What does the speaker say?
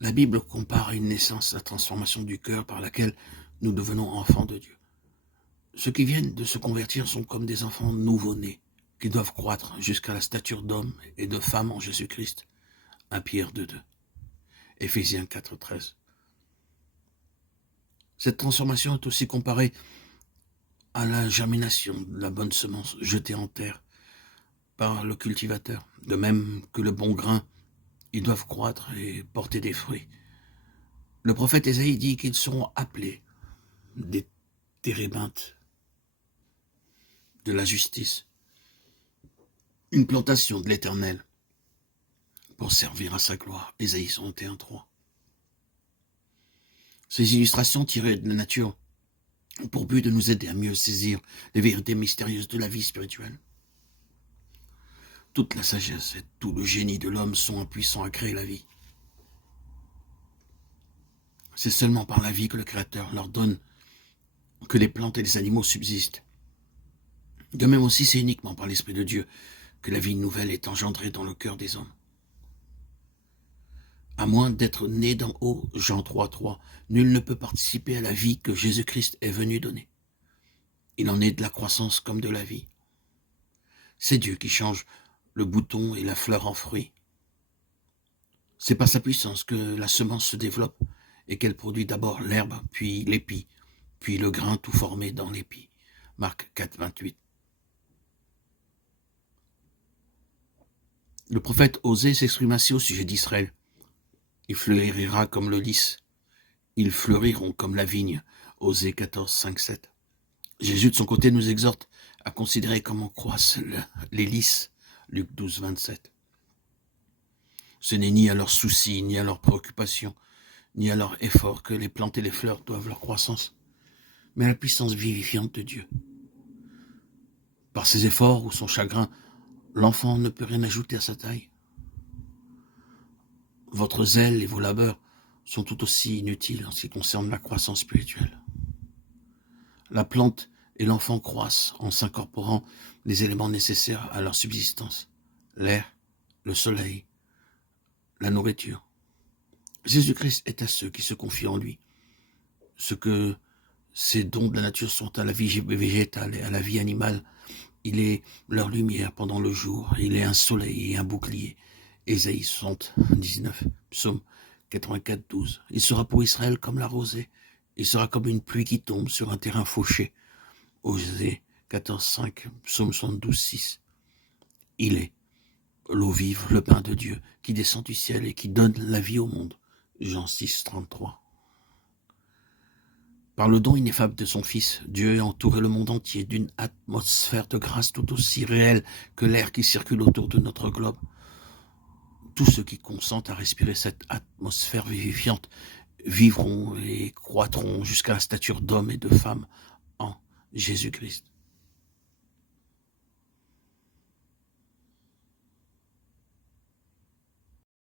La Bible compare à une naissance la transformation du cœur par laquelle nous devenons enfants de Dieu. Ceux qui viennent de se convertir sont comme des enfants nouveau-nés, qui doivent croître jusqu'à la stature d'homme et de femme en Jésus-Christ. 1 Pierre 2,2. Éphésiens 4,13. Cette transformation est aussi comparée à la germination de la bonne semence jetée en terre par le cultivateur. De même que le bon grain, ils doivent croître et porter des fruits. Le prophète Ésaïe dit qu'ils seront appelés des térébintes de la justice, une plantation de l'Éternel pour servir à sa gloire. Ésaïe 61,3. Ces illustrations tirées de la nature ont pour but de nous aider à mieux saisir les vérités mystérieuses de la vie spirituelle. Toute la sagesse et tout le génie de l'homme sont impuissants à créer la vie. C'est seulement par la vie que le Créateur leur donne que les plantes et les animaux subsistent. De même aussi, c'est uniquement par l'Esprit de Dieu que la vie nouvelle est engendrée dans le cœur des hommes. À moins d'être né d'en haut, Jean 3,3, nul ne peut participer à la vie que Jésus-Christ est venu donner. Il en est de la croissance comme de la vie. C'est Dieu qui change le bouton et la fleur en fruit. C'est par sa puissance que la semence se développe et qu'elle produit d'abord l'herbe, puis l'épi, puis le grain tout formé dans l'épi. Marc 4,28. Le prophète Osée s'exprime ainsi au sujet d'Israël. Il fleurira comme le lys. Ils fleuriront comme la vigne. Osée 14, 5, 7. Jésus, de son côté, nous exhorte à considérer comment croissent les lys. Luc 12, 27. Ce n'est ni à leurs soucis, ni à leurs préoccupations, ni à leur effort que les plantes et les fleurs doivent leur croissance, mais à la puissance vivifiante de Dieu. Par ses efforts ou son chagrin, l'enfant ne peut rien ajouter à sa taille. Votre zèle et vos labeurs sont tout aussi inutiles en ce qui concerne la croissance spirituelle. La plante et l'enfant croissent en s'incorporant les éléments nécessaires à leur subsistance, l'air, le soleil, la nourriture. Jésus-Christ est à ceux qui se confient en lui. Ce que ces dons de la nature sont à la vie végétale et à la vie animale, il est leur lumière pendant le jour, il est un soleil et un bouclier. Ésaïe 79, Psaume 84, 12. Il sera pour Israël comme la rosée, il sera comme une pluie qui tombe sur un terrain fauché. Osée 14, 5, Psaume 72, 6. Il est l'eau vive, le pain de Dieu, qui descend du ciel et qui donne la vie au monde. Jean 6, 33. Par le don ineffable de son Fils, Dieu a entouré le monde entier d'une atmosphère de grâce tout aussi réelle que l'air qui circule autour de notre globe. Tous ceux qui consentent à respirer cette atmosphère vivifiante vivront et croîtront jusqu'à la stature d'hommes et de femmes en Jésus-Christ.